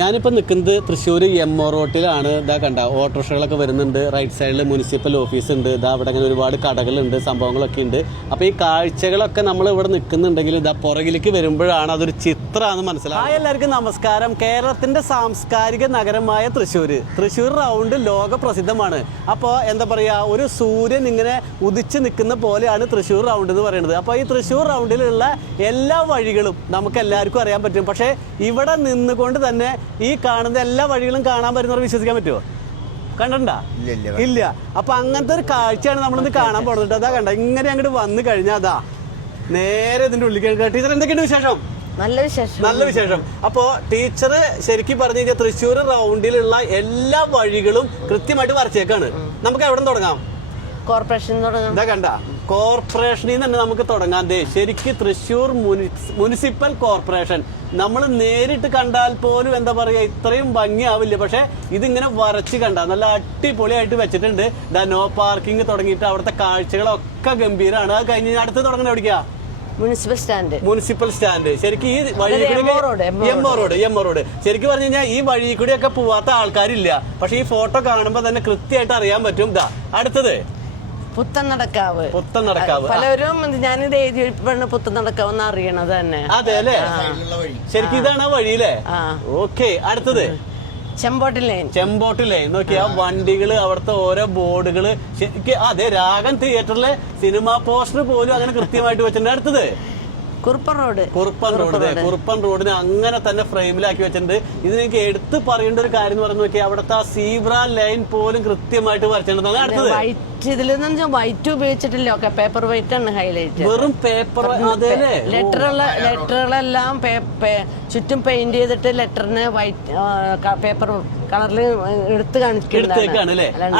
ഞാനിപ്പോൾ നിൽക്കുന്നത് തൃശ്ശൂർ എമ്മോ റോട്ടിലാണ്. ഇതാ കണ്ട ഓട്ടോറിക്ഷകളൊക്കെ വരുന്നുണ്ട്. റൈറ്റ് സൈഡിൽ മുനിസിപ്പൽ ഓഫീസ് ഉണ്ട്. ഇതാ അവിടെ അങ്ങനെ ഒരുപാട് കടകളുണ്ട്, സംഭവങ്ങളൊക്കെ ഉണ്ട്. അപ്പോൾ ഈ കാഴ്ചകളൊക്കെ നമ്മൾ ഇവിടെ നിൽക്കുന്നുണ്ടെങ്കിൽ ഇതാ പുറകിലേക്ക് വരുമ്പോഴാണ് അതൊരു ചിത്രമാണെന്ന് മനസ്സിലാവും. എല്ലാവർക്കും നമസ്കാരം. കേരളത്തിൻ്റെ സാംസ്കാരിക നഗരമായ തൃശ്ശൂർ റൗണ്ട് ലോക പ്രസിദ്ധമാണ്. അപ്പോൾ എന്താ പറയുക, ഒരു സൂര്യൻ ഇങ്ങനെ ഉദിച്ച് നിൽക്കുന്ന പോലെയാണ് തൃശ്ശൂർ റൗണ്ട് എന്ന് പറയുന്നത്. അപ്പോൾ ഈ തൃശ്ശൂർ റൗണ്ടിലുള്ള എല്ലാ വഴികളും നമുക്ക് എല്ലാവർക്കും അറിയാൻ പറ്റും. പക്ഷേ ഇവിടെ നിന്നുകൊണ്ട് തന്നെ ഈ കാണുന്ന എല്ലാ വഴികളും കാണാൻ പറ്റുന്നവർ വിശ്വസിക്കാൻ പറ്റുമോ? കണ്ടിട്ടുണ്ടാ? ഇല്ല. അപ്പൊ അങ്ങനത്തെ ഒരു കാഴ്ചയാണ് നമ്മളിന്ന് കാണാൻ പോകുന്നത്. അതാ കണ്ട, ഇങ്ങനെ അങ്ങോട്ട് വന്നു കഴിഞ്ഞാൽ അതാ നേരെ ഇതിന്റെ ഉള്ളിൽ. ടീച്ചർ എന്തൊക്കെയുണ്ട് വിശേഷം? നല്ല വിശേഷം. അപ്പോ ടീച്ചർ ശരിക്കും പറഞ്ഞു കഴിഞ്ഞാൽ തൃശ്ശൂർ റൗണ്ടിലുള്ള എല്ലാ വഴികളും കൃത്യമായിട്ട് വരച്ചേക്കാണ്. നമുക്ക് എവിടെ തുടങ്ങാം? കോർപ്പറേഷൻ ഇതാ കണ്ട, കോർപ്പറേഷനിൽ നിന്ന് തന്നെ നമുക്ക് തുടങ്ങാൻ. ശരിക്കും തൃശ്ശൂർ മുനിസിപ്പൽ കോർപ്പറേഷൻ നമ്മൾ നേരിട്ട് കണ്ടാൽ പോലും എന്താ പറയാ, ഇത്രയും ഭംഗിയാവില്ല. പക്ഷെ ഇതിങ്ങനെ വരച്ച് കണ്ട നല്ല അടിപൊളിയായിട്ട് വെച്ചിട്ടുണ്ട്. ദാ നോ പാർക്കിംഗ് തുടങ്ങിയിട്ട് അവിടുത്തെ കാഴ്ചകളൊക്കെ ഗംഭീരമാണ്. അത് കഴിഞ്ഞ് അടുത്ത് തുടങ്ങുന്ന എവിടേക്കാ? Municipal stand. ശരിക്കും ഈ വഴി എമ്മോ റോഡ് ശരിക്കും പറഞ്ഞു കഴിഞ്ഞാൽ ഈ വഴി കൂടിയൊക്കെ പോവാത്ത ആൾക്കാരില്ല. പക്ഷെ ഈ ഫോട്ടോ കാണുമ്പോ തന്നെ കൃത്യമായിട്ട് അറിയാൻ പറ്റും. ദാ അടുത്തത് പുത്തനടക്കാവ്. പലരും ഞാനിത് എഴുതി പുത്തനടക്കാവ് അറിയണത് തന്നെ. അതെ അല്ലേ? ശരിക്കും ഇതാണ് വഴിയില്ലേ? ഓക്കെ. അടുത്തത് ചെമ്പോട്ട് ലൈൻ. നോക്കിയാ വണ്ടികള്, അവിടുത്തെ ഓരോ ബോർഡുകള് ശരിക്കും അതെ രാഗം തിയേറ്ററിലെ സിനിമാ പോസ്റ്റർ പോലും അങ്ങനെ കൃത്യമായിട്ട് വെച്ചിട്ടുണ്ട്. അടുത്തത് കുറുപ്പൻ റോഡിന് അങ്ങനെ തന്നെ ഫ്രെയിമിലാക്കി വെച്ചിട്ടുണ്ട്. ഇത് എനിക്ക് എടുത്ത് പറയേണ്ട ഒരു കാര്യം എന്ന് പറഞ്ഞു നോക്കിയാൽ അവിടുത്തെ ആ സീബ്ര ലൈൻ പോലും കൃത്യമായിട്ട് വരച്ചിട്ടുണ്ട്. അടുത്തത് വൈറ്റ് ഉപയോഗിച്ചിട്ടില്ല, പേപ്പർ വൈറ്റ് ആണ് ഹൈലൈറ്റ്. വെറും പേപ്പർ. ലെറ്ററുകളെല്ലാം ചുറ്റും പെയിന്റ് ചെയ്തിട്ട് ലെറ്ററിന് വൈറ്റ് പേപ്പർ കളറിൽ എടുത്ത് കാണിച്ചിട്ടുണ്ട്.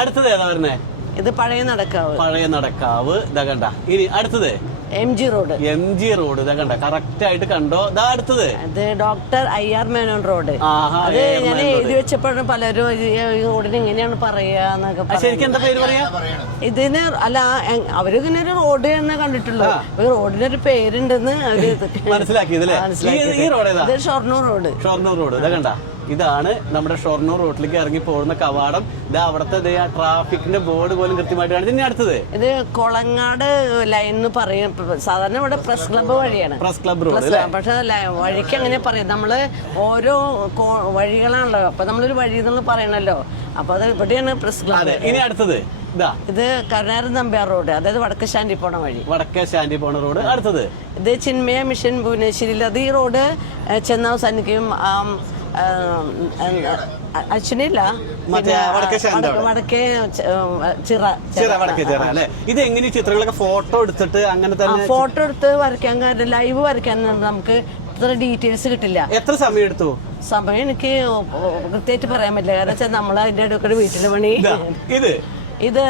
അടുത്തത് ഏതാ വരുന്നേ? ഇത് പഴയ നടക്കാവ്. ഇതാ കണ്ട. ഇനി അടുത്തത് എം ജി റോഡ്. ഇതാ കണ്ട, കറക്റ്റ് ആയിട്ട് കണ്ടോ. ഇതാ അടുത്തത് ഡോക്ടർ IR മേനോൻ റോഡ്. അത് ഞാൻ എഴുതി വെച്ചപ്പോഴും പലരും റോഡിന് എങ്ങനെയാണ് പറയാന്നൊക്കെ. ശരിക്കും എന്താ പേര് പറയാ ഇതിന്? അല്ല, അവരിങ്ങനെ ഒരു റോഡ് തന്നെ കണ്ടിട്ടുള്ളൂ. റോഡിനൊരു പേരുണ്ടെന്ന് മനസ്സിലാക്കിയതല്ലേ? ഷൊർണൂർ റോഡ്. ഇതാ കണ്ട, ഇതാണ് നമ്മുടെ ഷൊർണൂർ റോഡിലേക്ക് ഇറങ്ങി പോകുന്ന കവാടം. ഇതാ അവിടുത്തെ ട്രാഫിക്കിന്റെ ബോർഡ് പോലും കൃത്യമായിട്ട് കാണിച്ചു. ഇനി അടുത്തത് ഇത് കൊളങ്ങാട് ലൈൻ എന്ന് പറയും. സാധാരണ ഇവിടെ പ്രസ് ക്ലബ്ബ് വഴിയാണ്. Press club road. പക്ഷെ വഴിക്ക് അങ്ങനെ പറയും. നമ്മള് ഓരോ വഴികളാണല്ലോ, അപ്പൊ നമ്മളൊരു വഴി എന്നുള്ള പറയണല്ലോ. അപ്പൊ അത് ഇവിടെയാണ് പ്രസ് ക്ലബ്ബ്. ഇനി അടുത്തത് ഇത് കരുണാകരൻ നമ്പ്യാർ റോഡ്, അതായത് വടക്കേ സ്റ്റാൻഡിൽ പോണ വഴി. റോഡ്. അടുത്തത് ഇത് ചിന്മയ മിഷൻ ഭുവനേശ്വരിയിൽ. അത് ഈ റോഡ് ചെന്നവസാനിക്കും അച്ഛനില്ല വടക്കേ ചിറ. ഇത് എങ്ങനെ ചിത്രങ്ങളൊക്കെ ഫോട്ടോ എടുത്തിട്ട് അങ്ങനെ തന്നെ ഫോട്ടോ എടുത്ത് വരയ്ക്കാൻ, ലൈവ് വരയ്ക്കാൻ നമുക്ക് ഇത്ര ഡീറ്റെയിൽസ് കിട്ടില്ല. എത്ര സമയം എടുത്തു? സമയം എനിക്ക് കൃത്യമായിട്ട് പറയാൻ പറ്റില്ല. കാരണം വെച്ചാൽ നമ്മൾ അതിന്റെ ഇടയ്ക്ക് വീട്ടിലെ പണി. ഇത്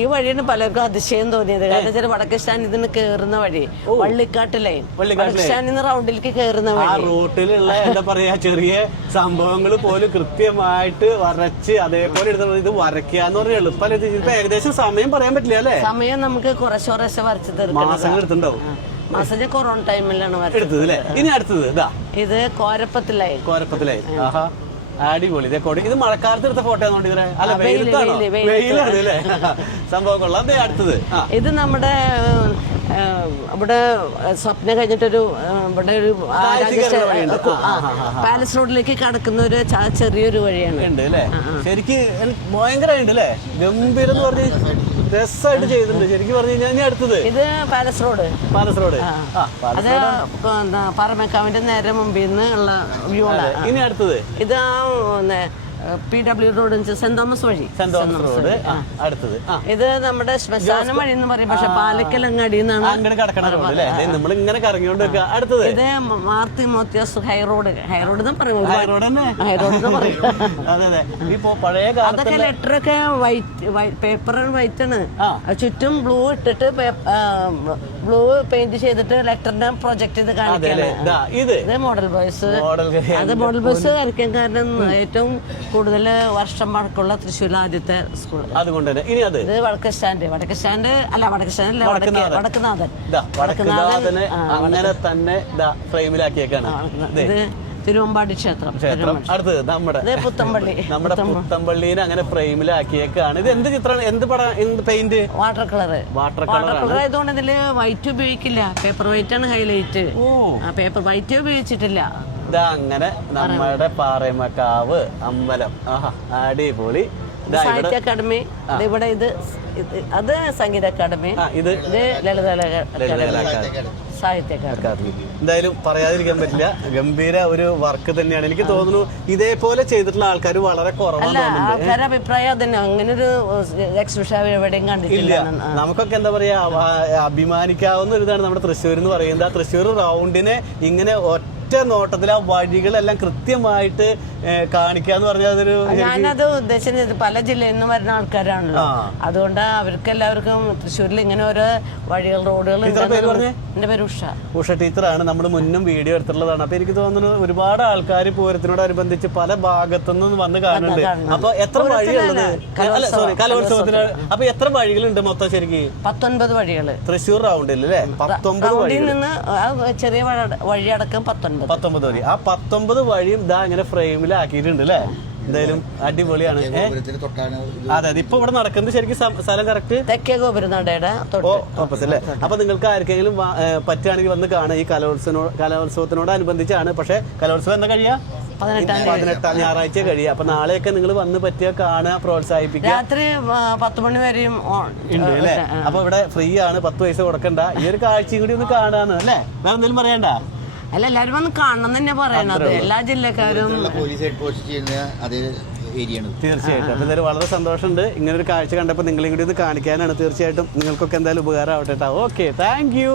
ഈ വഴിയാണ് പലർക്കും അതിശയം തോന്നിയത്. കാരണം വെച്ചാൽ വടക്കേ സ്റ്റാൻഡിൽ നിന്ന് കേറുന്ന വഴി വള്ളിക്കാട്ട് ലൈൻ, വടക്കേ സ്റ്റാൻഡിൽ നിന്ന് റൗണ്ടിലേക്ക് കേറുന്ന വഴി. റോട്ടിലുള്ള എന്താ പറയാ ചെറിയ സംഭവങ്ങൾ പോലും കൃത്യമായിട്ട് വരച്ച് അതേപോലെ എടുത്ത ഇത് വരയ്ക്കാന്ന് പറഞ്ഞാൽ എളുപ്പമല്ല. ഇപ്പൊ ഏകദേശം സമയം പറയാൻ പറ്റില്ല അല്ലേ? സമയം നമുക്ക് കുറച്ച് വരച്ച് തീർക്കാം. മാസങ്ങൾ എടുത്തിട്ടുണ്ടാവും. മാസം കൊറോണ ടൈമിലാണ് എടുത്തത് അല്ലേ? ഇനി അടുത്തത് ഇത് കോരപ്പത്തിലായി. ആഹാ, അടിപൊളി. ഇത് മഴക്കാലത്ത് എടുത്ത ഫോട്ടോ ആണോ? അല്ല, വെയിലാണ് അല്ലേ? സംഭവം കൊള്ളാം. അടുത്തത് ഇത് നമ്മുടെ ഇവിടെ സ്വപ്നം കഴിഞ്ഞിട്ടൊരു ഇവിടെ ഒരു പാലസ് റോഡിലേക്ക് കടക്കുന്ന ഒരു ചെറിയൊരു വഴിയാണ്. ശരിക്ക് ഭയങ്കരമായിട്ട് അല്ലേ? ഗംഭീരം എന്ന് പറഞ്ഞ് രസമായിട്ട് ചെയ്തിട്ടുണ്ട് ശരിക്കും പറഞ്ഞു കഴിഞ്ഞാൽ. ഇനി അടുത്തത് ഇത് പാലസ് റോഡ്. അത് പറമേക്കാവിന്റെ നേരെ മുമ്പിൽ നിന്ന് ഉള്ള വ്യൂ ആണ്. ഇനി അടുത്തത് ഇത് PW റോഡ്, സെന്റ് തോമസ് വഴി. റോഡ്. അടുത്തത് ഇത് നമ്മുടെ ശ്മശാന വഴി എന്ന് പറയും. പക്ഷെ പാലക്കൽ അങ്ങാടി നമ്മൾ ഇങ്ങനെ കറങ്ങിക്കൊണ്ട്. അടുത്തത് ഇത് മാർത്തി മോത്യാസ് ഹൈറോഡ് പറയുന്നത്. അതൊക്കെ ലെറ്ററൊക്കെ വൈറ്റ് വൈറ്റ് ആണ്. ചുറ്റും ബ്ലൂ ഇട്ടിട്ട് ബ്ലൂ പെയിന്റ് ചെയ്തിട്ട് ലെറ്ററിന്റെ പ്രൊജക്ട് ചെയ്ത് കാണിക്കാണ്. ഇത് മോഡൽ ബോയ്സ്. അത് മോഡൽ ബോയ്സ് വരയ്ക്കാൻ കാരണം ഏറ്റവും കൂടുതൽ വർഷം പഴക്കമുള്ള തൃശ്ശൂർ ആദ്യത്തെ സ്കൂൾ. അതുകൊണ്ട് തന്നെ ഇനി അത് ഇത് വടക്കേ സ്റ്റാൻഡ് വടക്കുനാഥൻ അങ്ങനെ തന്നെ ഫ്രെയിമിലാക്കിയേക്കാണ്. ഇത് തിരുവമ്പാടി ക്ഷേത്രം. അടുത്തത് നമ്മുടെ പുത്തമ്പള്ളിനെ അങ്ങനെ ഫ്രെയിമിലാക്കിയേക്കാണ്. ഇത് എന്ത് ചിത്രം, എന്ത് പടം, എന്ത് പെയിന്റ്? വാട്ടർ കളർ ആയതുകൊണ്ട് ഇതില് വൈറ്റ് ഉപയോഗിക്കില്ല, പേപ്പർ വൈറ്റ് ആണ് ഹൈലൈറ്റ്. പേപ്പർ വൈറ്റ് ഉപയോഗിച്ചിട്ടില്ല. ഇതാ അങ്ങനെ നമ്മുടെ പാറേമക്കാവ് അമ്പലം. ആഹാ, അടിപൊളി. സാഹിത്യ അക്കാദമി ഇവിടെ, ഇത് അത് സംഗീത അക്കാദമി, ഇത് ലളിത സാഹിത്യ അക്കാദമി. എന്തായാലും പറയാതിരിക്കാൻ പറ്റില്ല, ഗംഭീര ഒരു വർക്ക് തന്നെയാണ്. എനിക്ക് തോന്നുന്നു ഇതേപോലെ ചെയ്തിട്ടുള്ള ആൾക്കാർ വളരെ കുറവാണ്. ആൾക്കാരുടെ അഭിപ്രായം തന്നെ, അങ്ങനെ ഒരു എക്സിബിഷൻ എവിടെയും കണ്ടിട്ടില്ല. നമുക്കൊക്കെ എന്താ പറയാ, അഭിമാനിക്കാവുന്ന ഒരു ഇതാണ് നമ്മുടെ തൃശ്ശൂർ എന്ന് പറയുന്നത്. ആ തൃശ്ശൂർ റൗണ്ടിനെ ഇങ്ങനെ ഒറ്റ നോട്ടത്തിൽ ആ വഴികളെല്ലാം കൃത്യമായിട്ട് കാണിക്കാന്ന് പറഞ്ഞാൽ അതൊരു, ഞാനത് ഉദ്ദേശിച്ചത് പല ജില്ലയിൽ നിന്ന് വരുന്ന ആൾക്കാരാണല്ലോ, അതുകൊണ്ട് അവർക്ക് എല്ലാവർക്കും തൃശ്ശൂരിൽ ഇങ്ങനെ ഓരോ വഴികൾ, റോഡുകൾ. എന്റെ പേര് ഉഷ ടീച്ചറാണ്. നമ്മൾ മുന്നും വീഡിയോ എടുത്തിട്ടുള്ളതാണ്. അപ്പൊ എനിക്ക് തോന്നുന്നു ഒരുപാട് ആൾക്കാർ പൂരത്തിനോടനുബന്ധിച്ച് പല ഭാഗത്തുനിന്നും വന്ന് കാണുന്നുണ്ട്. അപ്പൊ എത്ര വഴികളുണ്ട് കലോത്സവത്തിന്? അപ്പൊ എത്ര വഴികളുണ്ട് മൊത്തം? ശരിക്കും 19 വഴികൾ തൃശ്ശൂർ റൗണ്ടിൽ അല്ലേ? 19 വഴി നിന്ന് ചെറിയ വഴി അടക്കം 19 വഴി. ആ 19 വഴിയും ഇതാ ഇങ്ങനെ ഫ്രെയിമിലാക്കിയിട്ടുണ്ട് അല്ലേ? എന്തായാലും അടിപൊളിയാണ്. അതെ, ഇപ്പൊ ഇവിടെ നടക്കുന്നത് ശരിക്കും സ്ഥലം കറക്റ്റ് തെക്കേ ഗോപുരനടയുടെ ഓപ്പോസിറ്റ് അല്ലേ? അപ്പൊ നിങ്ങൾക്ക് ആർക്കെങ്കിലും പറ്റുകയാണെങ്കിൽ വന്ന് കാണാം. ഈ കലോത്സവത്തിനോടനുബന്ധിച്ചാണ്. പക്ഷെ കലോത്സവം എന്താ കഴിയാ? 18 ഞായറാഴ്ച കഴിയാ. അപ്പൊ നാളെയൊക്കെ നിങ്ങൾ വന്ന് പറ്റിയ കാണുക, പ്രോത്സാഹിപ്പിക്കുക. രാത്രി 10 മണി വരെയും ഉണ്ട് അല്ലേ? അപ്പൊ ഇവിടെ ഫ്രീ ആണ്, 10 പൈസ കൊടുക്കണ്ട. ഈ ഒരു കാഴ്ചയും കൂടി ഒന്ന് കാണാന്ന് അല്ലേ? വേറെ എന്തെങ്കിലും പറയണ്ട? അല്ല, എല്ലാരും വന്ന് കാണണം തന്നെ പറയണത്, എല്ലാ ജില്ലക്കാരും. തീർച്ചയായിട്ടും. അപ്പൊ എന്തായാലും വളരെ സന്തോഷമുണ്ട്. ഇങ്ങനെ ഒരു കാഴ്ച കണ്ടപ്പോൾ നിങ്ങളെയും കൂടി ഒന്ന് കാണിക്കാനാണ്. തീർച്ചയായിട്ടും നിങ്ങൾക്കൊക്കെ എന്തായാലും ഉപകാരം ആവട്ടെ. Okay, thank you.